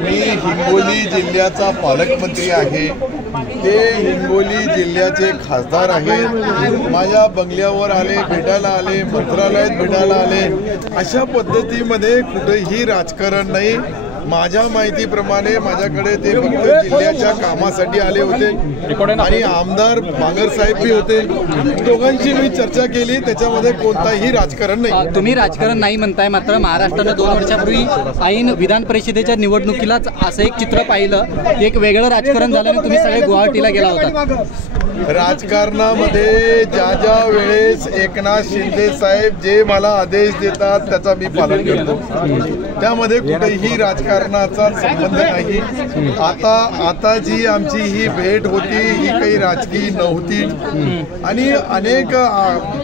मी हिंगोली जिल्ह्याचा पालकमंत्री आहे। ते हिंगोली जिल्ह्याचे खासदार आहेत। माझ्या बंगल्यावर आले, भेटायला आले, मंत्रालयात भेटायला आले। अशा पद्धतीमध्ये कुठेही राजकारण नाही। माझ्या माहितीप्रमाणे माझ्याकडे ते फक्त जिल्ह्याच्या कामासाठी आले होते आणि आमदार बांगर साहेब भी होते। दोघांची मी चर्चा केली, त्याच्यामध्ये कोणताही राजकारण नाही। तुम्ही राजकारण नाही म्हणताय, मात्र महाराष्ट्राने 2 वर्षापूर्वी ऐन विधान परिषदेच्या निवडणुकीलाच असं एक चित्र पाहिलं, एक वेगळं राजकारण झालं आणि तुम्ही सगळे गुवाहाटीला गेला होता। राजकारणामध्ये ज्या वेळेस एकनाथ शिंदे साहेब जे मला आदेश देतात त्याचा मी पालन करतो। त्यामध्ये कुठेही राजकारणाचा संबंध नाही। आता जी आमची ही भेट होती ही काही राजकीय नव्हती आणि अनेक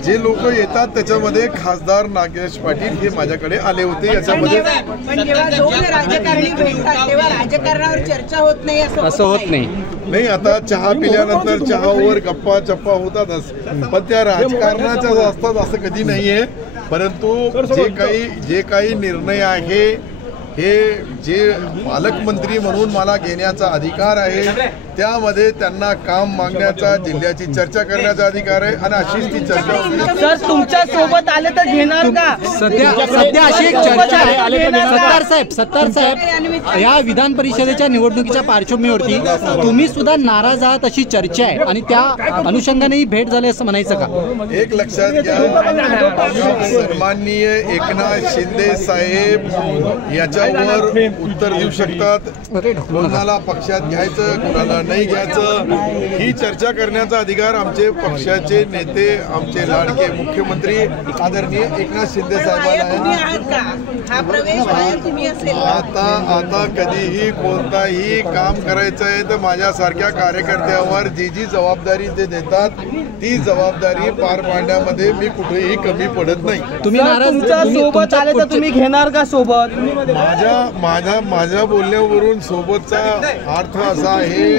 जे लोक येतात त्याच्यामध्ये खासदार नागेश पाटील हे माझ्याकडे आले होते। याच्यामध्ये राजकारणी भेटतात तेव्हा राजकारणावर चर्चा होत नाही असं होत नाही। आता चहा पिल्यानंतर चहावर गप्पा चप्पा होतातच, पण त्या राजकारणाच्या असतात असं कधी नाहीये। परंतु जे काही निर्णय आहे हे जे पालकमंत्री म्हणून मला घेण्याचा अधिकार आहे, त्यामध्ये त्यांना काम मागण्याचा, जिल्ह्याची चर्चा करण्याचा अधिकार आहे आणि अशीच ती चर्चा होईल। सर तुमच्या सोबत आले तर घेणार का? सध्या अशी एक चर्चा आहे सत्तार साहेब या विधान परिषदेच्या निवडणुकीच्या पार्श्वभूमीवरती तुम्ही सुद्धा नाराज आहात अशी चर्चा आहे आणि त्या अनुषंगाने ही भेट झाली असं म्हणायचं का? एक लक्षात घ्या, सन्माननीय एकनाथ शिंदे साहेब याच्यावर उत्तर देऊ शकतात। कोणाला पक्षात घ्यायचं, कोणाला नाही घ्यायचं, ही चर्चा करण्याचा अधिकार आमचे पक्षाचे नेते, आमचे लाडके मुख्यमंत्री आदरणीय एकनाथ शिंदे साहेबांना आता कधीही कोणताही काम करायचं आहे तर माझ्यासारख्या कार्यकर्त्यावर जी जबाबदारी ते देतात ती जबाबदारी पार पाडण्यामध्ये मी कुठेही कमी पडत नाही। तुम्ही तुमच्या सोबत आले तर तुम्ही घेणार का सोबत? माझ्या बोलण्यावरून सोबतचा अर्थ असा आहे,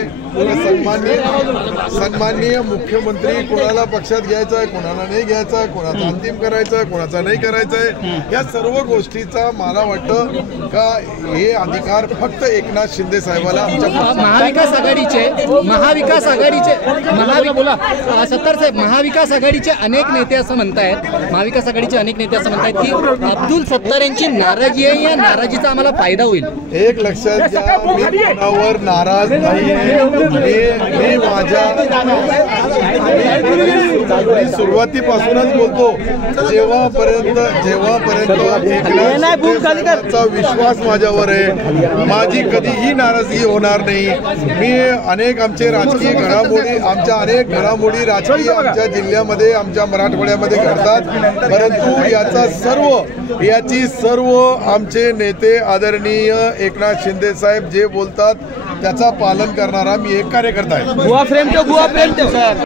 सन्माननीय मुख्यमंत्री कोणाला पक्षात घ्यायचा आहे, कोणाला नाही घ्यायचा आहे, कोणाचा अंतिम करायचा आहे, कोणाचा नाही करायचा आहे, या सर्व गोष्टीचा मला वाटतं का हे अधिकार फक्त एकनाथ शिंदे साहेबाला महाविकास आघाडीचे अनेक नेते असं म्हणतायत की अब्दुल सत्तार यांची नाराजी आहे, या नाराजीचा आम्हाला फायदा होईल। एक लक्षात घ्या, मी कोणावर नाराज नाही आहे। मी सुरुवातीपासूनच बोलतो, जेव्हापर्यंत एकनाथचा विश्वास माझ्यावर आहे, माझी कधीही नाराजगी होणार नाही। मी आमचे राजकीय घडामोडी, अनेक घडामोडी राजकीय आमच्या जिल्ह्यामध्ये, आमच्या मराठवाड्यामध्ये घडतात, परंतु याची सर्व आमचे नेते आदरणीय एकनाथ शिंदे साहेब जे बोलतात त्याचा पालन करणारा मी एक कार्यकर्ता आहे।